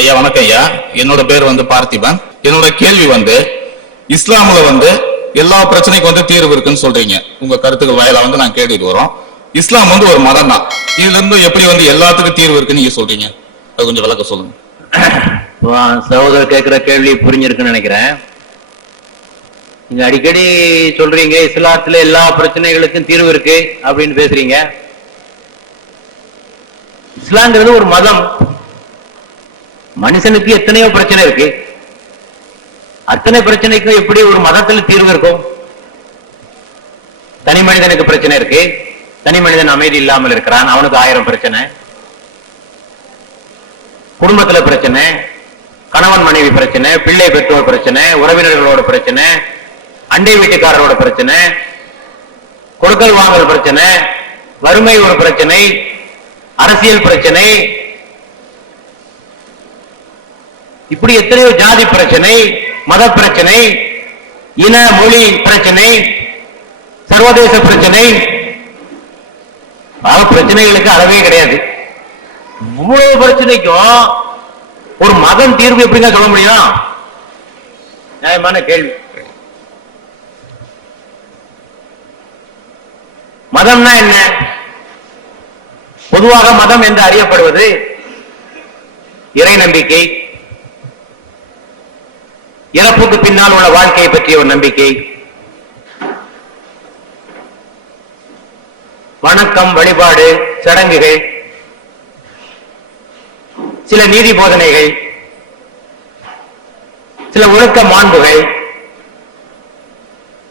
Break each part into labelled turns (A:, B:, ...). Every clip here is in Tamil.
A: ஐயா வணக்கம் ஐயா. என்னோட பேர் வந்து பார்த்திபன். என்னோட கேள்வி வந்து இஸ்லாம்ல வந்து எல்லா பிரச்சனைக்கும் வந்து தீர்வு இருக்குன்னு சொல்றீங்க. உங்க கருத்துக்கள் வயலா வந்து நான் கேட்டுட்டு வரோம். இஸ்லாம் வந்து ஒரு மதம் தான் இதுல இருந்து எப்படி வந்து எல்லாத்துக்கும் தீர்வு இருக்குன்னு நீங்க சொல்றீங்க? அது கொஞ்சம் விளக்க சொல்லுங்க.
B: சகோதரர் கேட்கிற கேள்வி புரிஞ்சிருக்குன்னு நினைக்கிறேன். நீங்க அடிக்கடி சொல்றீங்க இஸ்லாத்துல எல்லா பிரச்சனைகளுக்கும் தீர்வு இருக்கு அப்படின்னு பேசுறீங்க. இஸ்லாங்கிறது ஒரு மதம். மனுஷனுக்கு எத்தனையோ பிரச்சனை இருக்கு. அத்தனை பிரச்சனைக்கும் எப்படி ஒரு மதத்துல தீர்வு இருக்கும்? தனி மனிதனுக்கு பிரச்சனை இருக்கு. தனி மனிதன் அமைதி இல்லாமல் இருக்கிறான். அவனுக்கு ஆயிரம் பிரச்சனை. குடும்பத்துல பிரச்சனை. கணவன் மனைவி பிரச்சனை. பிள்ளை பெற்றோர் பிரச்சனை. உறவினர்களோட பிரச்சனை. அண்டை வீட்டுக்காரரோட பிரச்சனை. கொடுக்கல் வாங்கல் பிரச்சனை. வறுமை ஒரு பிரச்சனை. அரசியல் பிரச்சனை. இப்படி எத்தனையோ ஜாதி பிரச்சனை மத பிரச்சனை இன மொழி பிரச்சனை சர்வதேச பிரச்சனை. பல பிரச்சனைகளுக்கு அளவே கிடையாது. இவ்வளவு பிரச்சனைக்கும் ஒரு மதம் தீர்வு எப்படிங்க சொல்ல முடியும்? நியாயமான கேள்வி. மதம்னா என்ன? பொதுவாக மதம் என்று அறியப்படுவது இறை நம்பிக்கை இறப்புக்கு பின்னால் உள்ள வாழ்க்கையை பற்றிய ஒரு நம்பிக்கை. வணக்கம் வழிபாடு சடங்குகள் சில நீதி போதனைகள் சில ஒழுக்க மாண்புகள்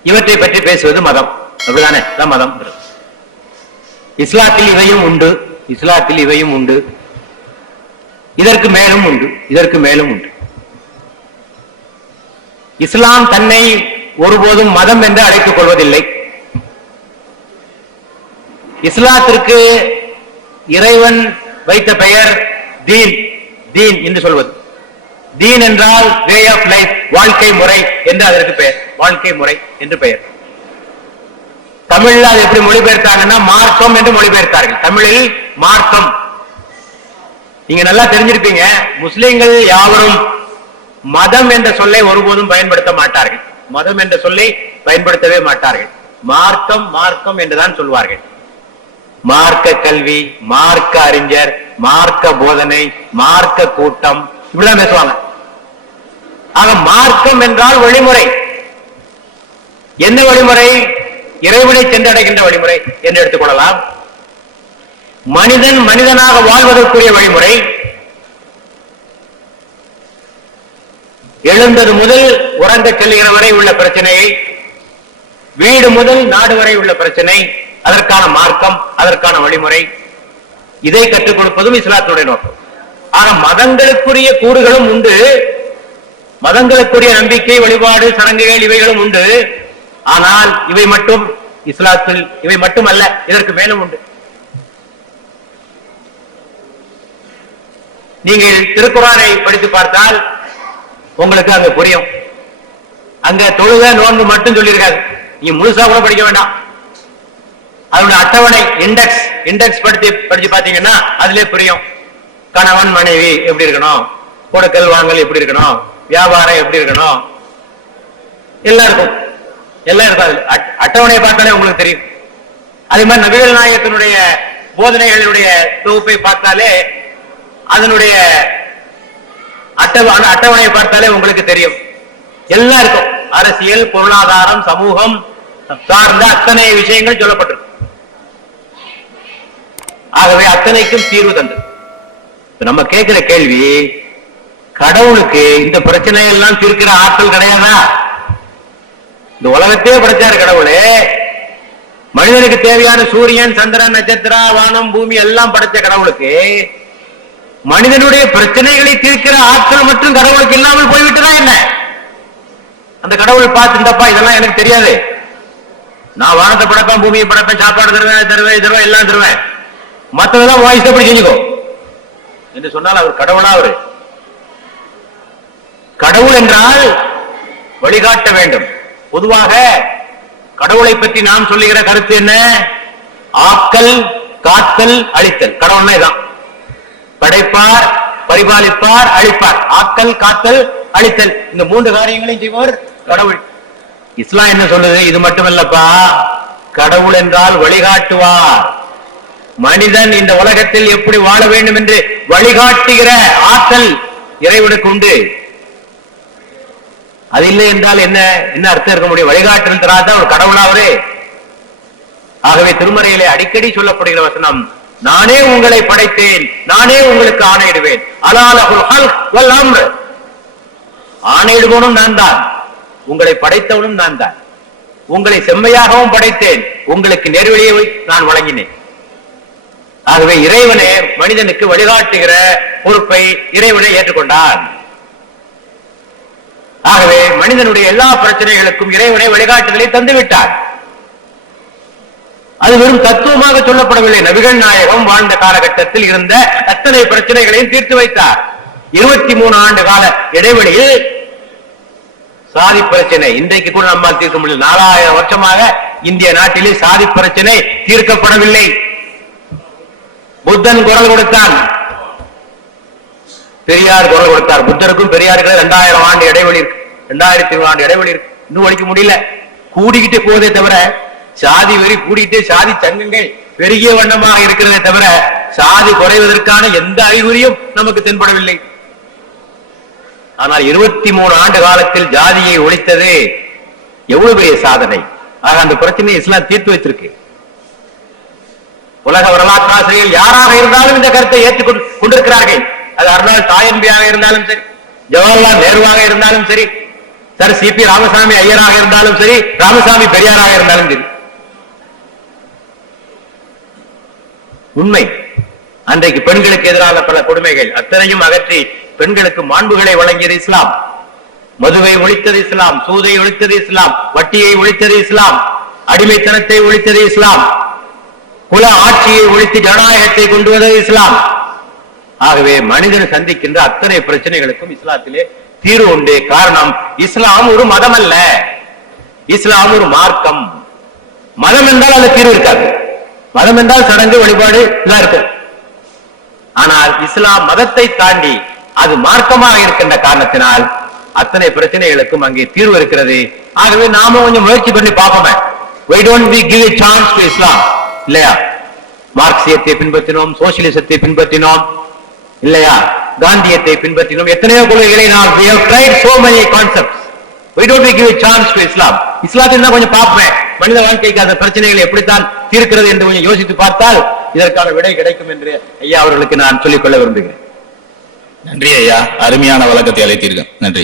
B: இவற்றை பற்றி பேசுவது மதம். அப்படிதானே? மதம். இஸ்லாத்தில் இவையும் உண்டு. இஸ்லாத்தில் இவையும் உண்டு. இதற்கு மேலும் உண்டு. இதற்கு மேலும் உண்டு. இஸ்லாம் தன்னை ஒருபோதும் மதம் என்று அழைத்துக் கொள்வதில்லை. இஸ்லாத்திற்கு இறைவன் வைத்த பெயர் தீன் தீன் என்று சொல்வது. தீன் என்றால் வே ஆஃப் லைஃப் வாழ்க்கை முறை என்று அதற்கு பெயர் வாழ்க்கை முறை என்று பெயர். தமிழ்ல அது எப்படி மொழிபெயர்த்தாங்கன்னா மார்க்கம் என்று மொழிபெயர்த்தார்கள். தமிழில் மார்க்கம். நீங்க நல்லா தெரிஞ்சிருப்பீங்க முஸ்லிம்கள் யாவரும் மதம் என்ற சொல்லை ஒருபோதும் பயன்படுத்த மாட்டார்கள். மதம் என்ற சொல்லை பயன்படுத்தவே மாட்டார்கள். மார்க்கம் மார்க்கம் என்றுதான் சொல்வார்கள். மார்க்க கல்வி மார்க்க அறிஞர் மார்க்க போதனை மார்க்க கூட்டம் இப்படிதான் பேசுவாங்க. ஆக மார்க்கம் என்றால் வழிமுறை. என்ன வழிமுறை? இறைவனை சென்றடைகின்ற வழிமுறை என்று எடுத்துக்கொள்ளலாம் மனிதன் மனிதனாக வாழ்வதற்குரிய வழிமுறை. எழுந்தது முதல் உறங்க செல்கிற வரை உள்ள பிரச்சனையை வீடு முதல் நாடு வரை உள்ள பிரச்சனை. அதற்கான மார்க்கம் அதற்கான வழிமுறை. இதை கற்றுக் கொடுப்பதும் இஸ்லாத்தினுடைய நோக்கம். ஆக மதங்களுக்குரிய கூறுகளும் உண்டு. மதங்களுக்குரிய நம்பிக்கை வழிபாடு சடங்குகள் இவைகளும் உண்டு. ஆனால் இவை மட்டும் இஸ்லாத்தில் இவை மட்டுமல்ல இதற்கு மேலும் உண்டு. நீங்கள் திருக்குறானை படித்து பார்த்தால் உங்களுக்கு அங்க புரியும். அங்க தொழுக நோன்பு மட்டும் சொல்லியிருக்காரு. நீங்க முழுசா கூட படிக்க வேண்டாம். அதோட அட்டவணை இண்டெக்ஸ் இண்டெக்ஸ் படுத்தி படிச்சு பாத்தீங்கன்னா அதுல புரியும். கணவன் மனைவி எப்படி இருக்கணும்? கொடுக்கல் வாங்கல் எப்படி இருக்கணும்? வியாபாரம் எப்படி இருக்கணும்? எல்லாம் இருக்கும். எல்லாம் இருக்கும் அட்- அட்டவணையை பார்த்தாலே உங்களுக்கு தெரியும். அதே மாதிரி நபிகள் நாயகத்தினுடைய போதனைகளுடைய தொகுப்பை பார்த்தாலே அதனுடைய அட்டவ அட்டவணையை பார்த்தாலே உங்களுக்கு தெரியும். எல்லாம் இருக்கும் அரசியல் பொருளாதாரம் சமூகம் சார்ந்த அத்தனை விஷயங்கள் சொல்லப்பட்டிருக்கு. ஆகவே அத்தனைக்கும் தீர்வு தந்தது நம்ம கேட்கிற கேள்வி கடவுளுக்கு இந்த பிரச்சனை எல்லாம் தீர்க்கிற ஆற்றல் கிடையாதா? இந்த உலகத்தையே படைச்சாரு கடவுளே. மனிதனுக்கு தேவையான சூரியன் சந்திரன் நட்சத்திரா வானம் பூமி எல்லாம் படைச்ச கடவுளுக்கு மனிதனுடைய பிரச்சனைகளை தீர்க்கிற ஆற்றல் மற்றும் கடவுளுக்கு இல்லாமல் போய்விட்டதா என்ன? அந்த கடவுள் பார்த்துட்டப்பா இதெல்லாம் எனக்கு தெரியாது. நான் வானத்தை படைப்பேன் பூமியை படைப்பேன் சாப்பாடு தருவேன் தருவேன் இது தருவேன் எல்லாம் தருவேன். மற்றதெல்லாம் வாய்ஸ் எப்படி செஞ்சுக்கோ. என்று சொன்னால் அவர் கடவுளா அவரு. கடவுள் என்றால் வழிகாட்ட வேண்டும். பொதுவாக கடவுளை பற்றி நாம் சொல்லுகிற கருத்து என்ன? ஆக்கல் காத்தல் அழித்தல். கடவுள்னா இதான். படைப்பார் பரிபாலிப்பார் அழிப்பார். ஆக்கல் காத்தல் அழித்தல். இந்த மூன்று காரியங்களையும் செய்வார் கடவுள். இஸ்லாம் என்ன சொல்லுது? இது மட்டுமல்லப்பா. கடவுள் என்றால் வழிகாட்டுவார். மனிதன் இந்த உலகத்தில் எப்படி வாழ வேண்டும் என்று வழிகாட்டுகிற ஆற்றல் இறைவனுக்கு உண்டு. அது இல்லை என்றால் என்ன? என்ன அர்த்தம் இருக்க முடியும்? வழிகாட்டுதல் தராதான் ஒரு கடவுளா ஆகவே திருமறையிலே அடிக்கடி சொல்லப்படுகிற வசனம் நானே உங்களை படைத்தேன் நானே உங்களுக்கு ஆணையிடுவேன். அலாலகுல் ஆணையிடுவனும் நான் தான். உங்களை படைத்தவனும் நான் தான். உங்களை செம்மையாகவும் படைத்தேன். உங்களுக்கு நெருவழியை நான் வழங்கினேன். ஆகவே இறைவனே மனிதனுக்கு வழிகாட்டுகிற பொறுப்பை இறைவனை ஏற்றுக்கொண்டான் ஆகவே மனிதனுடைய எல்லா பிரச்சனைகளுக்கும் இறைவனை வழிகாட்டுதலை தந்துவிட்டார். அது வெறும் தத்துவமாக சொல்லப்படவில்லை. நபிகள் நாயகம் வாழ்ந்த காலகட்டத்தில் இருந்த அத்தனை பிரச்சனைகளையும் தீர்த்து வைத்தார். இருபத்தி மூணு ஆண்டு கால இடைவெளியில் சாதி பிரச்சனை இன்றைக்கு கூட நம்மால் தீர்க்க முடியல. நாலாயிரம் வருஷமாக இந்திய நாட்டிலே சாதி பிரச்சனை தீர்க்கப்படவில்லை. புத்தன் குரல் கொடுத்தான். பெரியார் குரல் கொடுத்தார். புத்தருக்கும் பெரியாருக்கும் இரண்டாயிரம் ஆண்டு இடைவெளி இருக்கு. இரண்டாயிரத்தி ஆண்டு இடைவெளி இருக்கு. இன்னும் ஒழிக்க முடியல. கூடிக்கிட்டு போவதே தவிர சாதி வரி கூடிட்டு சாதி சங்கங்கள் பெருகிய வண்ணமாக இருக்கிறதே தவிர சாதி குறைவதற்கான எந்த அறிகுறியும் நமக்கு தென்படவில்லை. ஆனால் இருபத்தி மூணு ஆண்டு காலத்தில் ஜாதியை ஒழித்தது எவ்வளவு பெரிய சாதனை. ஆக அந்த பிரச்சனையை இஸ்லாம் தீர்த்து வச்சிருக்கு உலக வரலாற்று யாராக இருந்தாலும் இந்த கருத்தை ஏற்றுக் கொண்டிருக்கிறார்கள். அது அருணால் தாயன்பியாக இருந்தாலும் சரி ஜவஹர்லால் நேருவாக இருந்தாலும் சரி சார் சி பி ராமசாமி ஐயராக இருந்தாலும் சரி ராமசாமி பெரியாராக இருந்தாலும் சரி. உண்மை. அன்றைக்கு பெண்களுக்கு எதிரான பல கொடுமைகள். அத்தனையும் அகற்றி பெண்களுக்கு மாண்புகளை வழங்கியது இஸ்லாம். மதுவை ஒழித்தது இஸ்லாம். சூதை ஒழித்தது இஸ்லாம். வட்டியை ஒழித்தது இஸ்லாம். அடிமைத்தனத்தை ஒழித்தது இஸ்லாம். குல ஆட்சியை ஒழித்து ஜனநாயகத்தை கொண்டு வந்தது இஸ்லாம். ஆகவே மனிதன் சந்திக்கின்ற அத்தனை பிரச்சனைகளுக்கும் இஸ்லாத்திலே தீர்வு உண்டு. காரணம் இஸ்லாம் ஒரு மதம் அல்ல இஸ்லாம் ஒரு மார்க்கம். மதம் என்றால் அது தீர்வு இருக்காது. மதம் என்றால் சடங்கு வழிபாடு எல்லாம் இருக்கும். ஆனால் இஸ்லாம் மதத்தை தாண்டி அது மார்க்கமாக இருக்கின்ற காரணத்தினால் அத்தனை பிரச்சனைகளுக்கும் அங்கே தீர்வு இருக்கிறது. ஆகவே நாம கொஞ்சம் முயற்சி பண்ணி பார்ப்போமே. Why don't we give chance to Islam இல்லையா? மார்க்சியத்தை பின்பற்றினோம் சோசியலிசத்தை பின்பற்றினோம் இல்லையா? காந்தியத்தை பின்பற்றினோம். எத்தனையோ கொள்கைகளை நாம் we have tried so many concepts. Why don't we give a chance to islam? இஸ்லாத்தில் தான் கொஞ்சம் பார்ப்பேன் மனித வாழ்க்கைக்கு அந்த பிரச்சனைகளை எப்படித்தான் தீர்க்கிறது என்று கொஞ்சம் யோசித்து பார்த்தால் இதற்கான விடை கிடைக்கும் என்று ஐயா அவர்களுக்கு நான் சொல்லிக்கொள்ள விரும்புகிறேன்.
A: நன்றி ஐயா. அருமையான வழக்கத்தை அழைத்தீர்கள். நன்றி.